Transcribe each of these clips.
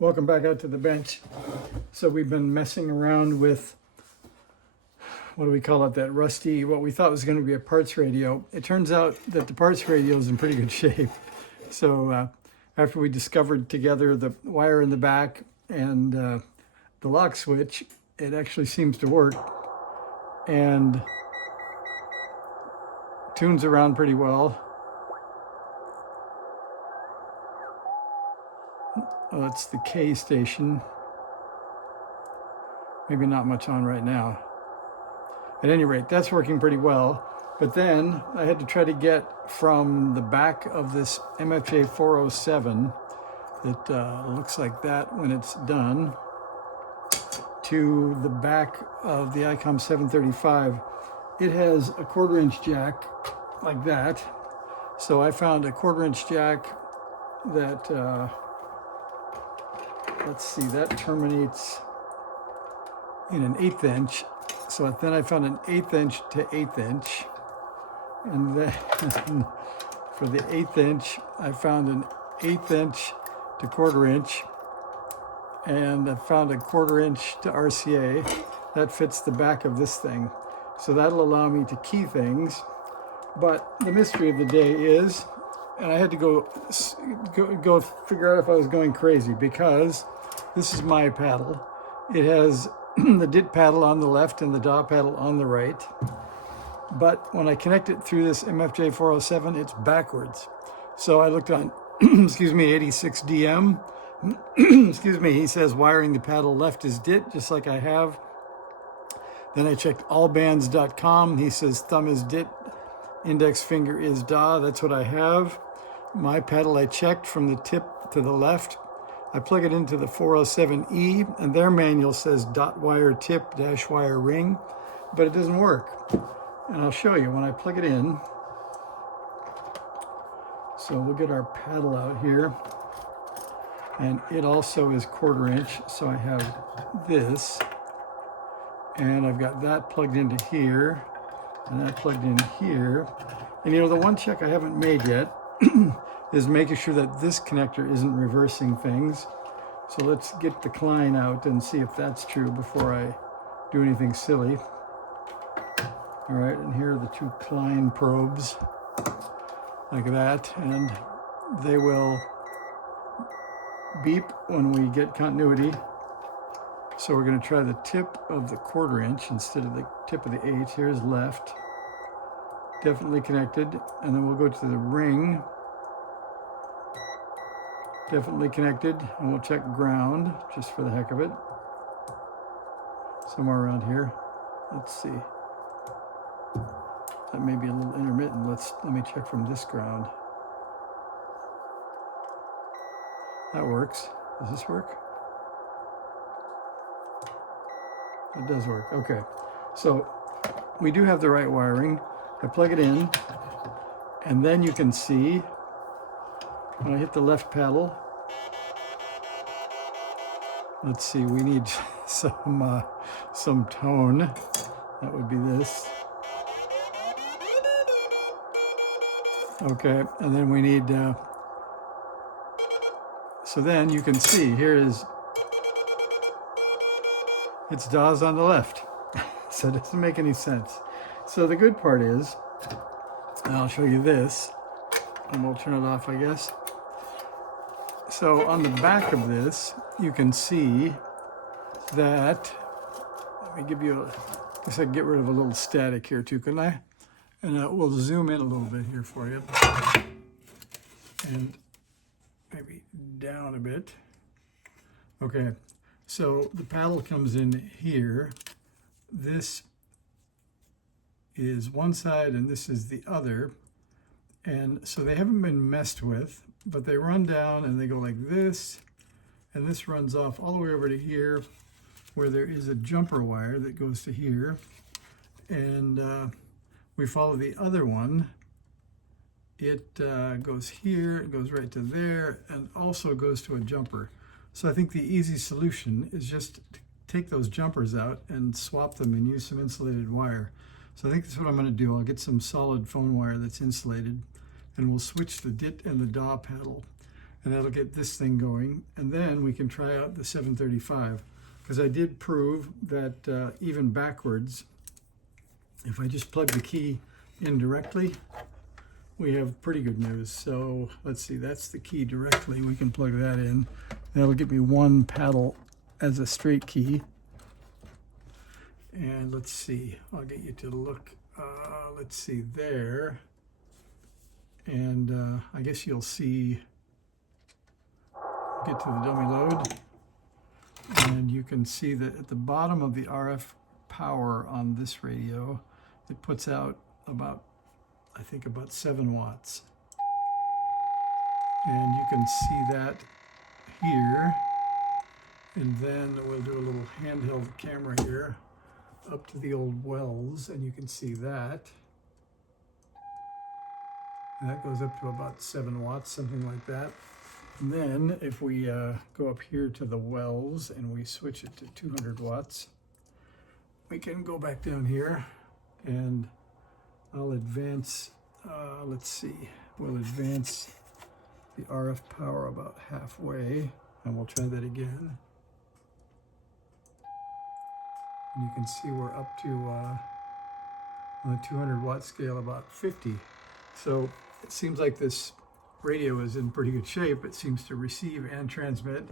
Welcome back out to the bench. So we've been messing around with, what do we call it, that rusty, what we thought was going to be a parts radio. It turns out that the parts radio is in pretty good shape. So after we discovered together the wire in the back and the lock switch, it actually seems to work and tunes around pretty well. Oh, it's the K station. Maybe not much on right now. At any rate, that's working pretty well. But then I had to try to get from the back of this MFJ 407 that looks like that when it's done to the back of the IC-735. It has a 1/4-inch jack like that. So I found a 1/4-inch jack that let's see, that terminates in an 1/8 inch. So then I found an 1/8 inch to 1/8 inch. And then for the 1/8 inch, I found an 1/8 inch to 1/4 inch. And I found a 1/4 inch to RCA. That fits the back of this thing. So that'll allow me to key things. But the mystery of the day is, and I had to go figure out if I was going crazy, because this is my paddle. It has the DIT paddle on the left and the DAW paddle on the right. But when I connect it through this MFJ 407, it's backwards. So I looked on, excuse me, 86DM. Excuse me, he says wiring the paddle left is DIT, just like I have. Then I checked allbands.com. He says thumb is DIT, index finger is DAW. That's what I have. My paddle I checked from the tip to the left. I plug it into the 407E, and their manual says dot wire tip dash wire ring, but it doesn't work. And I'll show you when I plug it in. So we'll get our paddle out here. And it also is 1/4 inch, so I have this. And I've got that plugged into here, and that plugged in here. And you know, the one check I haven't made yet is making sure that this connector isn't reversing things. So let's get the Klein out and see if that's true before I do anything silly. All right, and here are the 2 Klein probes, like that, and they will beep when we get continuity. So we're going to try the tip of the 1/4 inch instead of the tip of the 8. Here's left. Definitely connected. And then we'll go to the ring. Definitely connected. And we'll check ground just for the heck of it. Somewhere around here. Let's see. That may be a little intermittent. Let me check from this ground. That works. Does this work? It does work. Okay. So we do have the right wiring. I plug it in, and then you can see when I hit the left paddle, let's see, we need some tone. That would be this. Okay, and then we need, so then you can see here is, it's DAWs on the left. So it doesn't make any sense. So the good part is, and I'll show you this, and we'll turn it off, I guess. So on the back of this, you can see that, let me give you I guess I can get rid of a little static here too, couldn't I? And we'll zoom in a little bit here for you. And maybe down a bit. Okay, so the paddle comes in here. This is one side and this is the other. And so they haven't been messed with, but they run down and they go like this. And this runs off all the way over to here, where there is a jumper wire that goes to here. And we follow the other one. It goes here, it goes right to there, and also goes to a jumper. So I think the easy solution is just to take those jumpers out and swap them and use some insulated wire. So I think that's what I'm going to do. I'll get some solid phone wire that's insulated, and we'll switch the DIT and the DAW paddle. and that'll get this thing going. And then we can try out the 735, because I did prove that even backwards, if I just plug the key in directly, we have pretty good news. So let's see, that's the key directly. We can plug that in. That'll give me one paddle as a straight key. And let's see, I'll get you to look, let's see there. And I guess you'll see, get to the dummy load. And you can see that at the bottom of the RF power on this radio, it puts out about, I think about 7 watts. And you can see that here. And then we'll do a little handheld camera here up to the old wells, and you can see that. And that goes up to about 7 watts, something like that. And then if we go up here to the wells and we switch it to 200 watts, we can go back down here, and I'll advance, let's see, we'll advance the RF power about halfway, and we'll try that again. And you can see we're up to, on the 200 watt scale, about 50. So it seems like this radio is in pretty good shape. It seems to receive and transmit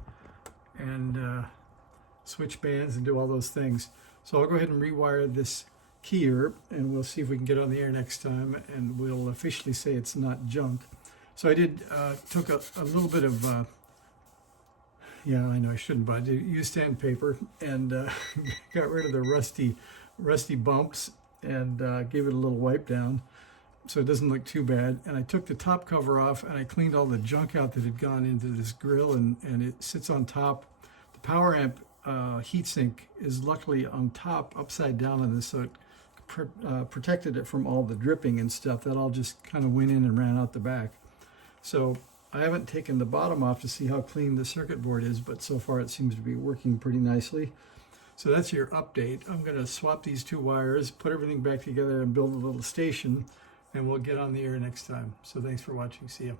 and switch bands and do all those things. So I'll go ahead and rewire this keyer, and we'll see if we can get on the air next time, and we'll officially say it's not junk. So I did took a little bit of yeah, I know I shouldn't, but I did use sandpaper and got rid of the rusty bumps, and gave it a little wipe down so it doesn't look too bad. And I took the top cover off, and I cleaned all the junk out that had gone into this grill, and it sits on top. The power amp heatsink is luckily on top, upside down on this, so it protected it from all the dripping and stuff. That all just kind of went in and ran out the back. So I haven't taken the bottom off to see how clean the circuit board is, but so far it seems to be working pretty nicely. So that's your update. I'm going to swap these 2 wires, put everything back together, and build a little station, and we'll get on the air next time. So thanks for watching. See ya.